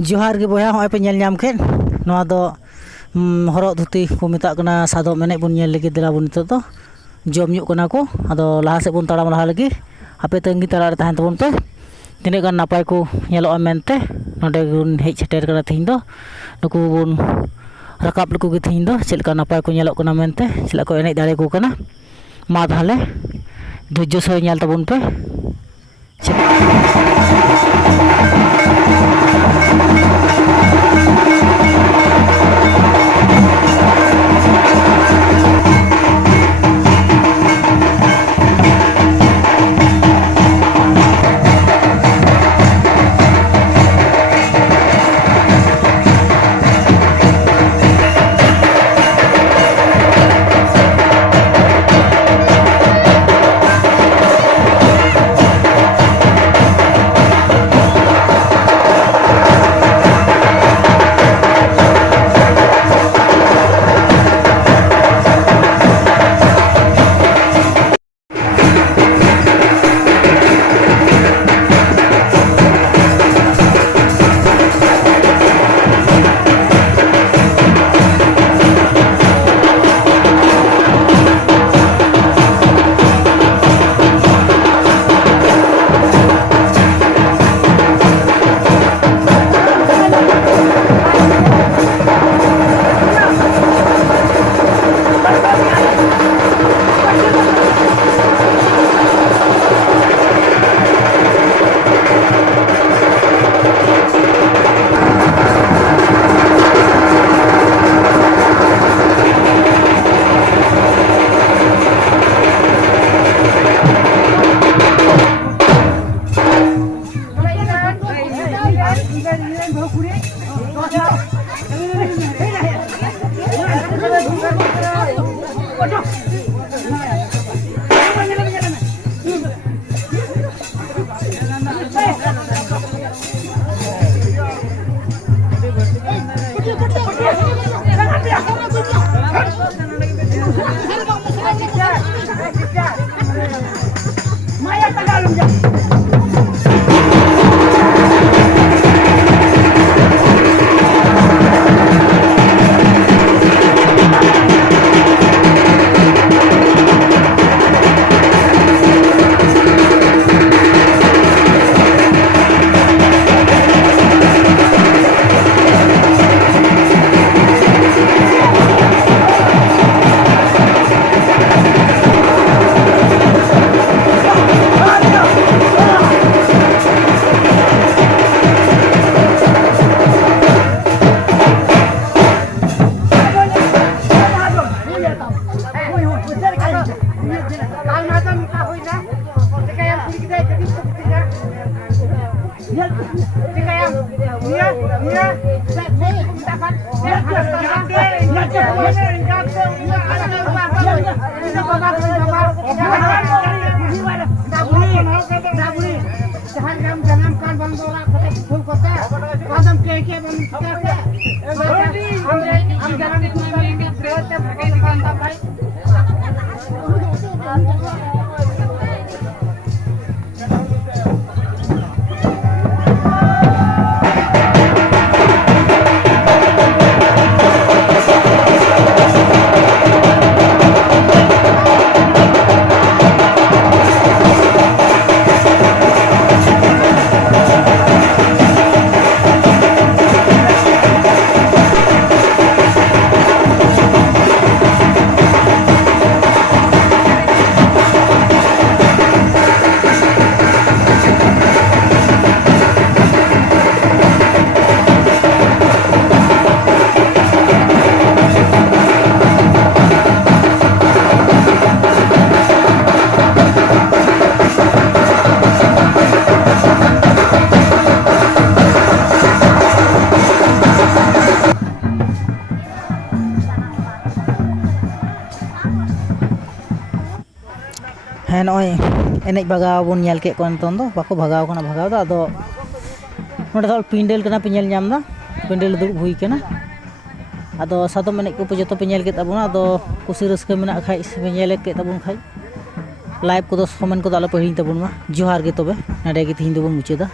जोहार के बया होय पे नेल नाम के नोआ दो हरक धुती को मेता कना सादो मेने बुन नेल लगी देला बुन नितो दो जम ᱧᱩᱜ ᱠᱟᱱᱟ ᱠᱚ ᱟᱫᱚ ᱞᱟᱦᱟ ᱥᱮᱫ ᱵᱚᱱ ᱛᱟᱲᱟᱢ ᱞᱟᱦᱟ ᱞᱟᱹᱜᱤ ᱟᱯᱮ ᱛᱟᱺᱜᱤ ᱛᱟᱲᱟ ᱨᱮ ᱛᱟᱦᱮᱱ ᱛᱟᱵᱚᱱ ᱯᱮ ᱛᱤᱱᱟᱹᱜ ᱜᱟᱱ ᱱᱟᱯᱟᱭ ᱠᱚ ᱧᱮᱞᱚᱜᱼᱟ ᱢᱮᱱᱛᱮ ᱱᱚᱰᱮ ᱵᱚᱱ ᱦᱮᱡ ᱥᱮᱴᱮᱨ ᱠᱟᱱᱟ ᱛᱮᱦᱮᱧ ᱫᱚ ᱱᱩᱠᱩ ᱵᱚᱱ ᱨᱟᱠᱟᱵ ᱞᱮᱠᱚ ᱜᱮ ᱛᱮᱦᱮᱧ ᱫᱚ ᱪᱮᱫ ᱞᱮᱠᱟ ᱱᱟᱯᱟᱭ ᱠᱚ ᱧᱮᱞᱚᱜ ᱠᱟᱱᱟ ᱢᱮᱱᱛᱮ ᱪᱮᱫ ᱞᱮᱠᱟ ᱠᱚ ᱮᱱᱮᱡ ᱫᱟᱲᱮ ᱠᱚ ᱠᱟᱱᱟ ᱢᱟ ᱛᱟᱦᱞᱮ ᱫᱷᱳᱨᱡᱚ ᱥᱚᱦᱚ ᱧᱮᱞ ᱛᱟᱵᱚᱱ ᱯᱮ है नॉय एनेज भगाव बन नेल के कोन तोन दो बाको भगाव कना भगाव दा दो नोडे दो पिंडल कना पे नेल नाम दा पिंडल दुब हुई कना आदो सादम एनेज को पे जतो पे नेल के ताबोना आदो कुसी रस्के मेना खाइ से नेल के ताबोन खाइ लाइव को दो कमेंट को दाला पे हिन ताबोन मा जोहार के तबे नडे के थिन दो मुचेदा।